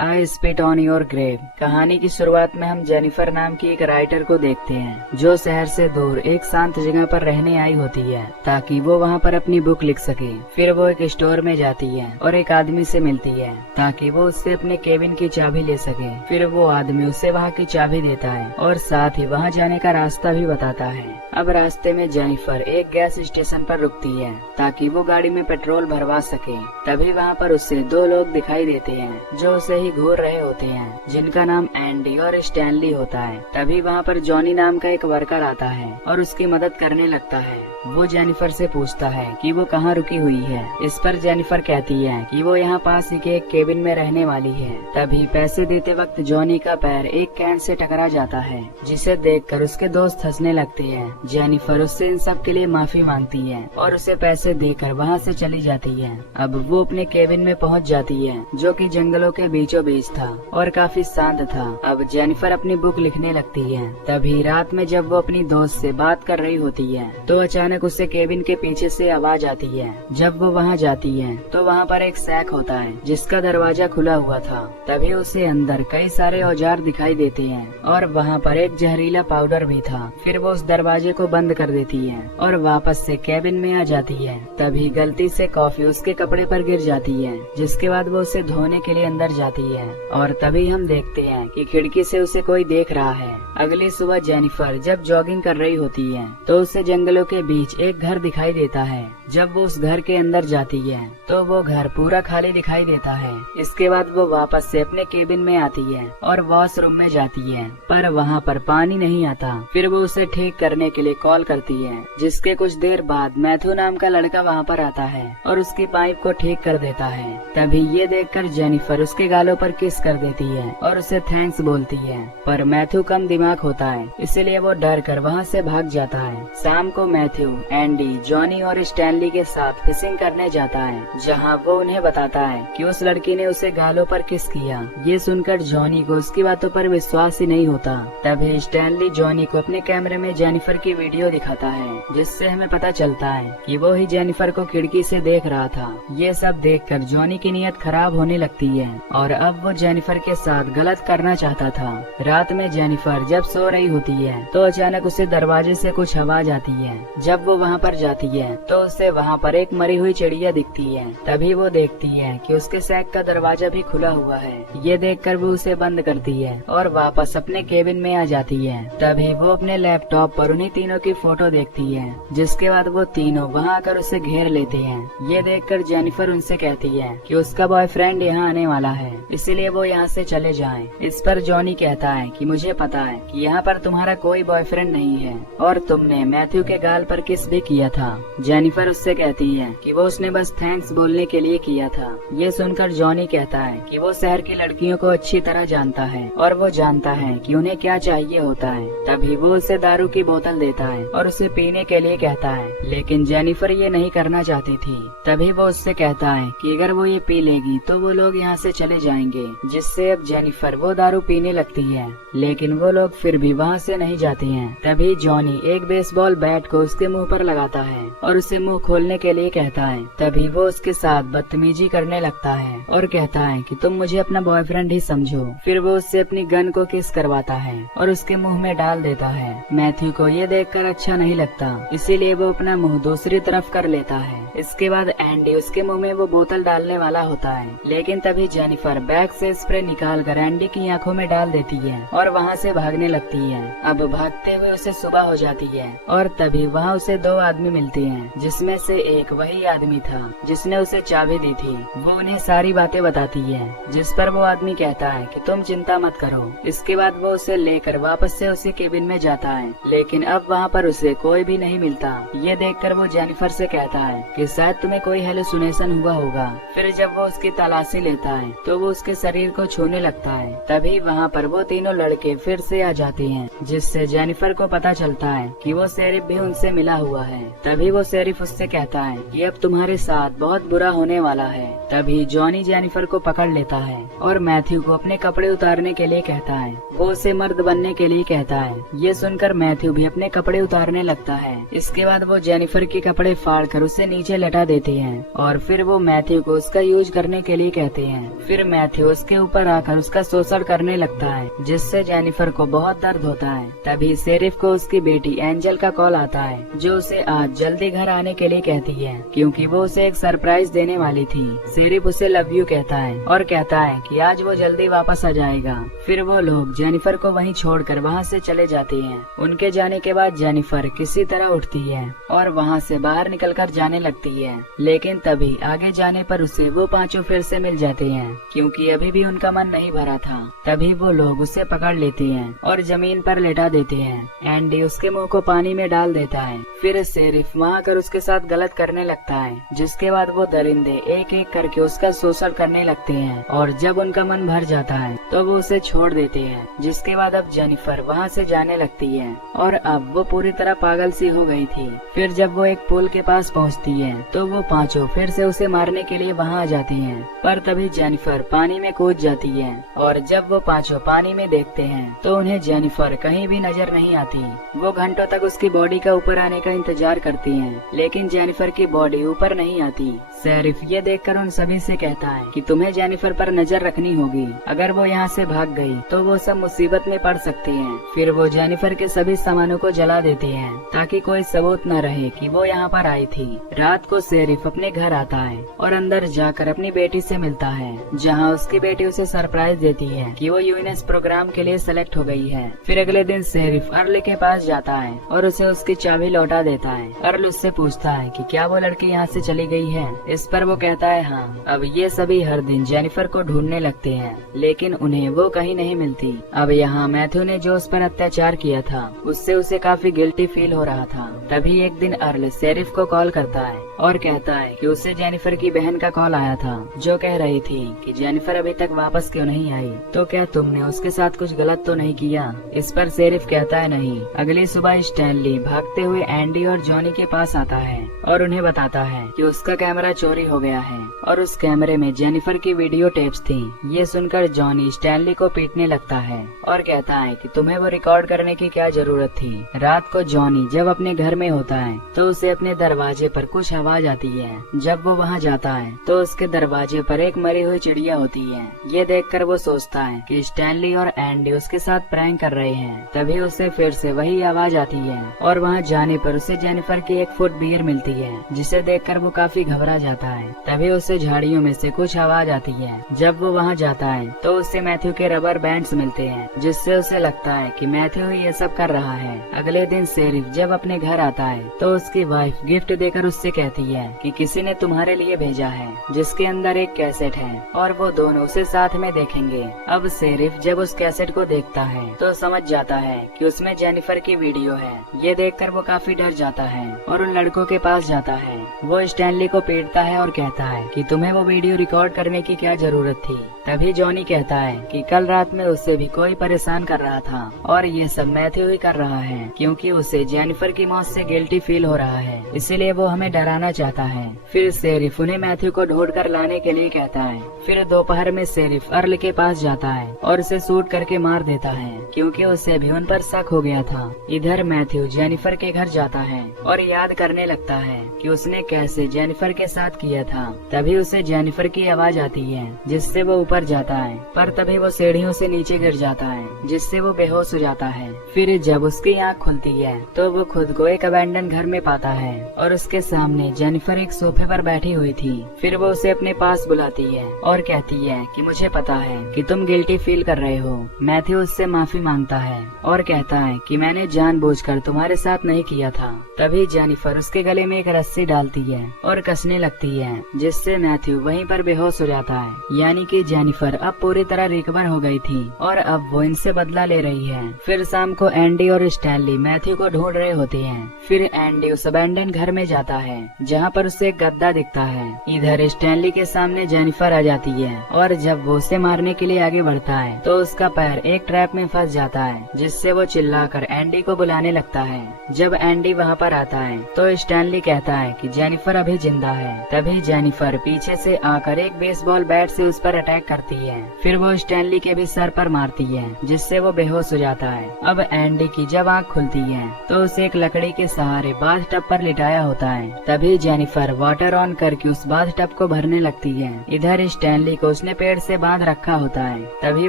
I spit on your grave. कहानी की शुरुआत में हम जेनिफर नाम की एक राइटर को देखते हैं जो शहर से दूर एक शांत जगह पर रहने आई होती है ताकि वो वहाँ पर अपनी बुक लिख सके। फिर वो एक स्टोर में जाती है और एक आदमी से मिलती है ताकि वो उससे अपने केबिन की चाबी ले सके। फिर वो आदमी उसे वहाँ की चाबी देता है और साथ ही वहाँ जाने का रास्ता भी बताता है। अब रास्ते में जेनिफर एक गैस स्टेशन पर रुकती है ताकि वो गाड़ी में पेट्रोल भरवा सके। तभी वहाँ पर उसे दो लोग दिखाई देते हैं जो उसे ही घूर रहे होते हैं, जिनका नाम एंडी और स्टैनली होता है। तभी वहाँ पर जॉनी नाम का एक वर्कर आता है और उसकी मदद करने लगता है। वो जेनिफर से पूछता है कि वो कहाँ रुकी हुई है। इस पर जेनिफर कहती है कि वो यहाँ पास ही के एक केबिन में रहने वाली है। तभी पैसे देते वक्त जॉनी का पैर एक कैन से टकरा जाता है, जिसे देखकर उसके दोस्त हंसने लगते हैं। जेनिफर उससे इन सब के लिए माफी मांगती है और उसे पैसे देकर वहाँ से चली जाती है। अब वो अपने केबिन में पहुँच जाती है जो कि जंगलों के बीचों बीच था और काफी शांत था। अब जेनिफर अपनी बुक लिखने लगती है। तभी रात में जब वो अपनी दोस्त से बात कर रही होती है तो अचानक उसे केबिन के पीछे से आवाज आती है। जब वो वहाँ जाती है तो वहाँ पर एक सैक होता है जिसका दरवाजा खुला हुआ था। तभी उसे अंदर कई सारे औजार दिखाई देते हैं और वहाँ पर एक जहरीला पाउडर भी था। फिर वो उस दरवाजे को बंद कर देती है और वापस से केबिन में आ जाती है। तभी गलती से कॉफी उसके कपड़े पर गिर जाती है, जिसके बाद वो उसे धोने के लिए अंदर जाती है और तभी हम देखते हैं कि खिड़की से उसे कोई देख रहा है। अगली सुबह जेनिफर जब जॉगिंग कर रही होती है तो उसे जंगलों के बीच एक घर दिखाई देता है। जब वो उस घर के अंदर जाती है तो वो घर पूरा खाली दिखाई देता है। इसके बाद वो वापस से अपने केबिन में आती है और वॉशरूम में जाती है, पर वहाँ पर पानी नहीं आता। फिर वो उसे ठीक करने के लिए कॉल करती है, जिसके कुछ देर बाद मैथ्यू नाम का लड़का वहाँ पर आता है और उसकी पाइप को ठीक कर देता है। तभी ये देखकर जेनिफर उसके गालों पर किस कर देती है और उसे थैंक्स बोलती है, पर मैथ्यू कम दिमाग होता है इसलिए वो डर कर वहाँ से भाग जाता है। शाम को मैथ्यू, एंडी, जॉनी और स्टैनली के साथ फिशिंग करने जाता है, जहाँ वो उन्हें बताता है कि उस लड़की ने उसे गालों पर किस किया। ये सुनकर जॉनी को उसकी बातों पर विश्वास ही नहीं होता। तभी स्टैनली जॉनी को अपने कैमरे में जेनिफर की वीडियो दिखाता है, जिससे हमें पता चलता है कि वो ही जेनिफर को खिड़की से देख रहा था। ये सब देखकर जॉनी की नीयत खराब होने लगती है और अब वो जेनिफर के साथ गलत करना चाहता था। रात में जेनिफर जब सो रही होती है तो अचानक उसे दरवाजे से कुछ आवाज आती है। जब वो वहाँ पर जाती है तो उसे वहाँ पर एक मरी हुई चिड़िया दिखती है। तभी वो देखती है कि उसके सैक का दरवाजा भी खुला हुआ है। ये देखकर वो उसे बंद करती है और वापस अपने केबिन में आ जाती है। तभी वो अपने लैपटॉप पर उन्हीं तीनों की फोटो देखती है, जिसके बाद वो तीनों वहाँ आकर उसे घेर लेते हैं। ये देखकर जेनिफर उनसे कहती है कि उसका बॉयफ्रेंड यहाँ आने वाला है, इसीलिए वो यहाँ से चले जाएं। इस पर जॉनी कहता है कि मुझे पता है कि यहाँ पर तुम्हारा कोई बॉयफ्रेंड नहीं है और तुमने मैथ्यू के गाल पर किस भी किया था। जेनिफर उससे कहती है कि वो उसने बस थैंक्स बोलने के लिए किया था। ये सुनकर जॉनी कहता है कि वो शहर की लड़कियों को अच्छी तरह जानता है और वो जानता है कि उन्हें क्या चाहिए होता है। तभी वो उसे दारू की बोतल देता है और उसे पीने के लिए कहता है, लेकिन जेनिफर ये नहीं करना चाहती थी। तभी वो उससे कहता है कि अगर वो ये पी लेगी तो वो लोग यहाँ से चले जाएंगे, जिससे अब जेनिफर वो दारू पीने लगती है, लेकिन वो लोग फिर भी वहाँ से नहीं जाते हैं। तभी जॉनी एक बेसबॉल बैट को उसके मुंह पर लगाता है और उसे मुंह खोलने के लिए कहता है। तभी वो उसके साथ बदतमीजी करने लगता है और कहता है कि तुम मुझे अपना बॉयफ्रेंड ही समझो। फिर वो उससे अपनी गन को किस करवाता है और उसके मुंह में डाल देता है। मैथ्यू को ये देखकर अच्छा नहीं लगता, इसीलिए वो अपना मुंह दूसरी तरफ कर लेता है। इसके बाद एंडी उसके मुंह में वो बोतल डालने वाला होता है, लेकिन तभी जेनिफर बैग से स्प्रे निकाल कर एंडी की आंखों में डाल देती है और वहाँ से भागने लगती है। अब भागते हुए उसे सुबह हो जाती है और तभी वहाँ उसे दो आदमी मिलते हैं, जिसमें से एक वही आदमी था जिसने उसे चाबी दी थी। वो उन्हें सारी बातें बताती है, जिस पर वो आदमी कहता है कि तुम चिंता मत करो। इसके बाद वो उसे लेकर वापस से उसी केबिन में जाता है, लेकिन अब वहाँ पर उसे कोई भी नहीं मिलता। ये देखकर वो जेनिफर से कहता है कि शायद तुम्हें कोई हेलुसिनेशन हुआ होगा। फिर जब वो उसकी तलाशी लेता है तो वो उसके शरीर को छूने लगता है। तभी वहाँ पर वो तीनों लड़के फिर से आ जाते हैं, जिससे जेनिफर को पता चलता है कि वो शेरिफ भी उनसे मिला हुआ है। तभी वो शेरिफ उससे कहता है कि अब तुम्हारे साथ बहुत बुरा होने वाला है। तभी जॉनी जेनिफर को पकड़ लेता है और मैथ्यू को अपने कपड़े उतारने के लिए कहता है। वो उसे मर्द बनने के लिए कहता है। ये सुनकर मैथ्यू भी अपने कपड़े उतारने लगता है। इसके बाद वो जेनिफर के कपड़े फाड़कर उसे नीचे लटा देते हैं और फिर वो मैथ्यू को उसका यूज करने के लिए कहते हैं। फिर मैथ्यू उसके ऊपर आकर उसका शोषण करने लगता है, जिससे जेनिफर को बहुत दर्द होता है। तभी शेरिफ को उसकी बेटी एंजल का कॉल आता है, जो उसे आज जल्दी घर आने के लिए कहती है, क्योंकि वो उसे एक सरप्राइज देने वाली थी। शेरिफ उसे लव यू कहता है और कहता है कि आज वो जल्दी वापस आ जाएगा। फिर वो लोग जेनिफर को वहीं छोड़कर वहाँ से चले जाते हैं। उनके जाने के बाद जेनिफर किसी तरह उठती है और वहाँ से बाहर निकलकर जाने लगती है, लेकिन तभी आगे जाने पर उसे वो पांचों फिर से मिल जाते हैं, क्योंकि अभी भी उनका मन नहीं भरा था। तभी वो लोग उसे पकड़ लेते हैं और जमीन पर लेटा देते हैं। एंडी उसके मुंह को पानी में डाल देता है। फिर शेरिफ वहाँ आकर उसके साथ गलत करने लगता है, जिसके बाद वो दरिंदे एक एक करके उसका शोषण करने लगते हैं और जब उनका मन भर जाता है तो वो उसे छोड़ देते हैं। जिसके बाद अब जेनिफर वहाँ से जाने लगती है और अब वो पूरी तरह पागल सी हो गई थी। फिर जब वो एक पुल के पास पहुँचती है तो वो पांचों फिर से उसे मारने के लिए वहाँ आ जाती हैं, पर तभी जेनिफर पानी में कूद जाती है और जब वो पांचों पानी में देखते हैं तो उन्हें जेनिफर कहीं भी नजर नहीं आती। वो घंटों तक उसकी बॉडी का ऊपर आने का इंतजार करती हैं, लेकिन जेनिफर की बॉडी ऊपर नहीं आती। शेरिफ ये देखकर उन सभी से कहता है कि तुम्हें जेनिफर पर नजर रखनी होगी। अगर वो यहाँ से भाग गई तो वो सब मुसीबत में पड़ सकती हैं। फिर वो जेनिफर के सभी सामानों को जला देते हैं ताकि कोई सबूत न रहे कि वो यहाँ पर आई थी। रात को शेरिफ अपने घर आता है और अंदर जाकर अपनी बेटी से मिलता है, जहाँ उसकी बेटी उसे सरप्राइज देती है कि वो यूएनएस प्रोग्राम के लिए सेलेक्ट हो गई है। फिर अगले दिन शेरिफ अर्ल के पास जाता है और उसे उसकी चाबी लौटा देता है। अर्ल उससे पूछता है कि क्या वो लड़की यहाँ से चली गई है। इस पर वो कहता है हाँ। अब ये सभी हर दिन जेनिफर को ढूंढने लगते हैं, लेकिन उन्हें वो कहीं नहीं मिलती। अब यहाँ मैथ्यू ने जो उस पर अत्याचार किया था उससे उसे काफी गिल्टी फील हो रहा था। तभी एक दिन अर्ल शेरिफ को कॉल करता है और कहता है कि उसे जेनिफर की बहन का कॉल आया था, जो कह रही थी कि जेनिफर अभी तक वापस क्यों नहीं आई, तो क्या तुमने उसके साथ कुछ गलत तो नहीं किया। इस पर शेरिफ कहता है नहीं। अगली सुबह स्टैनली भागते हुए एंडी और जॉनी के पास आता है और उन्हें बताता है कि उसका कैमरा चोरी हो गया है और उस कैमरे में जेनिफर की वीडियो टेप्स थी। ये सुनकर जॉनी स्टैनली को पीटने लगता है और कहता है कि तुम्हें वो रिकॉर्ड करने की क्या जरूरत थी। रात को जॉनी जब अपने घर में होता है तो उसे अपने दरवाजे पर कुछ आवाज आती है। जब वो वहाँ जाता है तो उसके दरवाजे पर एक मरी हुई चिड़िया होती है। ये देखकर वो सोचता है कि स्टैनली और एंडी उसके साथ प्रैंक कर रहे हैं। तभी उसे फिर से वही आवाज आती है और वहाँ जाने पर उसे जेनिफर की 1 फुट बियर मिलती है, जिसे देखकर वो काफी घबरा जाता है। तभी उसे झाड़ियों में से कुछ आवाज आती है। जब वो वहाँ जाता है तो उससे मैथ्यू के रबर बैंड्स मिलते हैं, जिससे उसे लगता है कि मैथ्यू ही ये सब कर रहा है। अगले दिन शेरिफ जब अपने घर आता है तो उसकी वाइफ गिफ्ट देकर उससे कहती है कि किसी ने तुम्हारे लिए भेजा है, जिसके अंदर एक कैसेट है और वो दोनों उसे साथ में देखेंगे। अब शेरिफ जब उस कैसेट को देखता है तो समझ जाता है कि उसमें जेनिफर की वीडियो है। ये देखकर वो काफी डर जाता है और उन लड़कों के पास जाता है। वो स्टैनली को पीटता है और कहता है कि तुम्हें वो वीडियो रिकॉर्ड करने की क्या जरूरत थी। तभी जॉनी कहता है कि कल रात में उससे भी कोई परेशान कर रहा था और ये सब मैथ्यू ही कर रहा है, क्योंकि उसे जेनिफर की मौत से गिल्टी फील हो रहा है, इसीलिए वो हमें डराना चाहता है। फिर शेरिफ उन्हें मैथ्यू को ढूंढ कर लाने के लिए कहता है। फिर दोपहर में शेरिफ अर्ल के पास जाता है और उसे शूट करके मार देता है, क्योंकि उसे भी उन पर शक हो गया था। इधर मैथ्यू जेनिफर के घर जाता है और याद करने लगता है कि उसने कैसे जेनिफर के साथ किया था। तभी उसे जेनिफर की आवाज आती है, जिससे वो ऊपर जाता है, पर तभी वो सीढ़ियों से नीचे गिर जाता है, जिससे वो बेहोश हो जाता है। फिर जब उसकी आँख खुलती है तो वो खुद को एक अबैंडन घर में पाता है और उसके सामने जेनिफर एक सोफे पर बैठी हुई थी। फिर वो उसे अपने पास बुलाती है और कहती है कि मुझे पता है कि तुम गिल्टी फील कर रहे हो। मैथ्यू उससे माफी मांगता है और कहता है कि मैंने जानबूझकर तुम्हारे साथ नहीं किया था। तभी जेनिफर उसके गले में एक रस्सी डालती है और कसने लगती है, जिससे मैथ्यू वहीं पर बेहोश हो जाता है। यानी कि जेनिफर अब पूरी तरह रिकवर हो गई थी और अब वो इनसे बदला ले रही है। फिर शाम को एंडी और स्टैनली मैथ्यू को ढूंढ रहे होते हैं। फिर एंडी उस अबैंडन घर में जाता है, जहाँ पर उसे एक गद्दा दिखता है। इधर स्टैनली के सामने जेनिफर आ जाती है और जब वो उसे मारने के लिए आगे बढ़ता है तो उसका पैर एक ट्रैप में फंस जाता है, जिससे वो चिल्लाकर एंडी को बुलाने लगता है। जब एंडी वहाँ पर आता है तो स्टैनली कहता है कि जेनिफर अभी जिंदा है। तभी जेनिफर पीछे से आकर एक बेसबॉल बैट से उस पर अटैक करती है। फिर वो स्टैनली के भी सर पर मारती है जिससे वो बेहोश हो जाता है। अब एंडी की जब आँख खुलती है तो उसे एक लकड़ी के सहारे बाथ टब पर लिटाया होता है। तभी जेनिफर वाटर ऑन करके उस बाथ टब को भरने लगती है। इधर स्टैनली को उसने पेड़ से बांध रखा होता है। तभी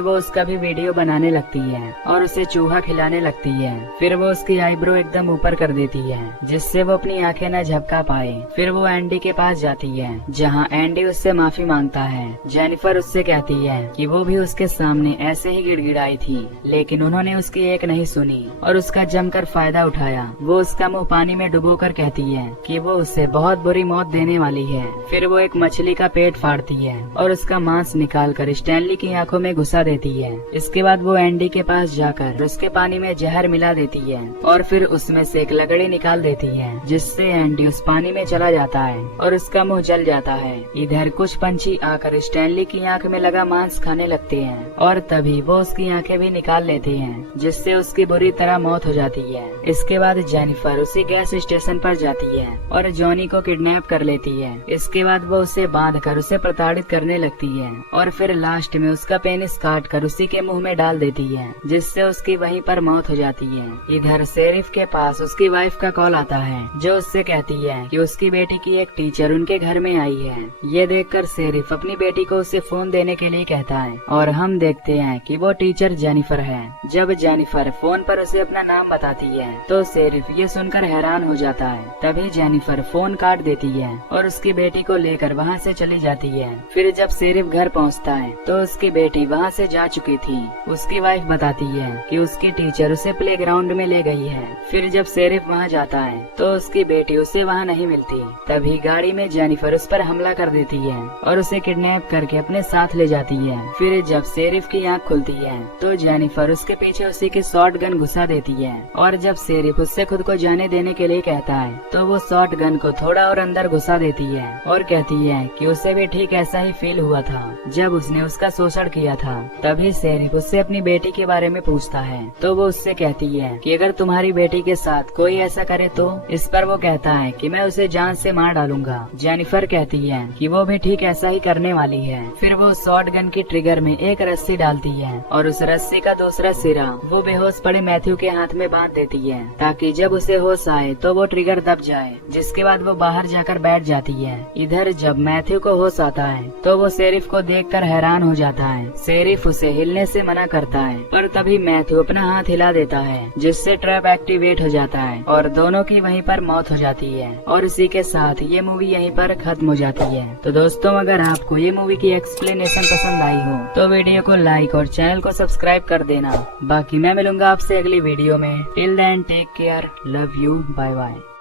वो उसका भी वीडियो बनाने लगती है और उसे चूहा खिलाने लगती है। फिर वो उसकी आईब्रो एकदम ऊपर कर देती है जिससे वो अपनी आंखें न झपका पाए। फिर वो एंडी के पास जाती है जहाँ एंडी उससे माफी मांगता है। जेनिफर उससे कहती है कि वो भी उसके सामने ऐसे ही गिड़गिड़ाई थी, लेकिन उन्होंने उसकी एक नहीं सुनी और उसका जमकर फायदा उठाया। वो उसका मुंह पानी में डुबोकर कहती है कि वो उसे बहुत बुरी मौत देने वाली है। फिर वो एक मछली का पेट फाड़ती है और उसका मांस निकालकर स्टैनली की आंखों में घुसा देती है। इसके बाद वो एंडी के पास जाकर उसके पानी में जहर मिला देती है और फिर उसमें से एक लकड़ी निकाल देती है जिससे एंडी उस पानी में चला जाता है और उसका मुंह जल जाता है। इधर कुछ पंछी आकर स्टैनली की आंख में लगा मांस खाने लगते हैं और तभी वो उसकी आंखें भी निकाल लेते हैं जिससे उसकी बुरी तरह मौत हो जाती है। इसके बाद जेनिफर उसी गैस स्टेशन पर जाती है और जॉनी को किडनैप कर लेती है। इसके बाद वो उसे बांधकर उसे प्रताड़ित करने लगती है और फिर लास्ट में उसका पेनिस काट कर उसी के मुंह में डाल देती है जिससे उसकी वहीं पर मौत हो जाती है। इधर शेरिफ के पास उसकी वाइफ का कॉल आता है जो उससे कहती है कि उसकी बेटी की एक टीचर उनके घर में आई है। ये देखकर शेरिफ अपनी बेटी को उसे फोन देने के लिए कहता है और हम देखते हैं कि वो टीचर जेनिफर है। जब जेनिफर फोन पर उसे अपना नाम बताती है तो शेरिफ ये सुनकर हैरान हो जाता है। तभी जेनिफर फोन काट देती है और उसकी बेटी को लेकर वहाँ से चली जाती है। फिर जब शेरिफ घर पहुँचता है तो उसकी बेटी वहाँ से जा चुकी थी। उसकी वाइफ बताती है कि उसकी टीचर उसे प्लेग्राउंड में ले गई है। फिर जब शेरिफ वहाँ जाता है तो उसकी बेटी उसे वहाँ नहीं मिलती। तभी गाड़ी में जेनिफर उस पर हमला कर देती है और उसे किडनैप करके अपने साथ ले जाती है। फिर जब शेरिफ की आँख खुलती है तो जेनिफर उसके पीछे उसी की शॉर्ट गन घुसा देती है और जब शेरिफ उससे खुद को जाने देने के लिए कहता है तो वो शॉर्ट गन को थोड़ा और अंदर घुसा देती है और कहती है कि उसे भी ठीक ऐसा ही फील हुआ था जब उसने उसका शोषण किया था। तभी शेरिफ उससे अपनी बेटी के बारे में पूछता है तो वो उससे कहती है कि अगर तुम्हारी बेटी के साथ कोई ऐसा करे तो। इस पर वो कहता है कि मैं उसे जान से मार डालूंगा। जेनिफर कहती है कि वो भी ठीक ऐसा ही करने वाली है। फिर वो शॉर्ट गन की ट्रिगर में एक रस्सी डालती है और उस रस्सी का दूसरा सिरा वो बेहोश पड़े मैथ्यू के हाथ में बांध देती है ताकि जब उसे होश आए तो वो ट्रिगर दब जाए, जिसके बाद वो बाहर जाकर बैठ जाती है। इधर जब मैथ्यू को होश आता है तो वो शेरिफ को देखकर हैरान हो जाता है। शेरिफ उसे हिलने से मना करता है पर तभी मैथ्यू अपना हाथ हिला देता है जिससे ट्रैप एक्टिवेट हो जाता है और दोनों की वहीं पर मौत हो जाती है। और इसी के साथ ये मूवी यहीं पर खत्म हो जाती है। तो दोस्तों अगर आपको ये मूवी की एक्सप्लेनेशन पसंद आई हो तो वीडियो को लाइक और चैनल को सब्सक्राइब कर देना। बाकी मैं मिलूंगा आपसे अगली वीडियो में। Till then take care, love you, bye bye.